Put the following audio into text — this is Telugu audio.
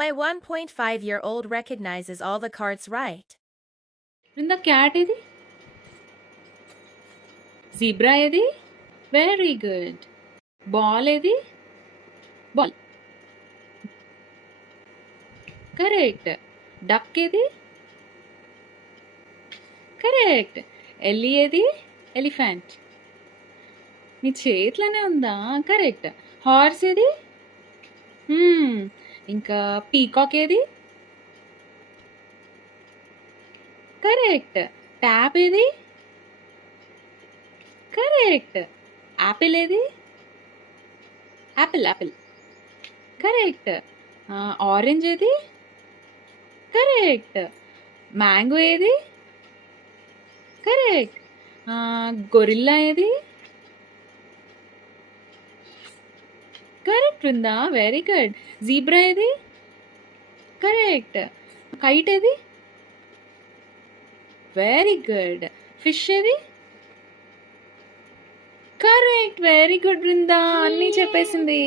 My 1.5-year-old recognizes all the cards right. Brinda cat ఏది? జీబ్రా ఏది? Very good. బాల్ ఏది? బాల్. కరెక్ట్. డక్ ఏది? కరెక్ట్. ఎల్లి ఏది? ఎలిఫెంట్. నీ చేతిలోనే ఉందా? కరెక్ట్. హార్స్ ఏది? ఇంకా పీకాక్ ఏది? కరెక్ట్. ట్యాప్ ఏది? కరెక్ట్. యాపిల్ ఏది? Apple Apple. కరెక్ట్. ఆరెంజ్ ఏది? కరెక్ట్. మ్యాంగో ఏది? కరెక్ట్. గొరిల్లా ఏది? Correct Brinda, very good. Zebra ఏది? కరెక్ట్. కైట్ ఏది? Very good. ఫిష్ ఏది? కరెక్ట్. వెరీ గుడ్ బృందా, అన్నీ చెప్పేసింది.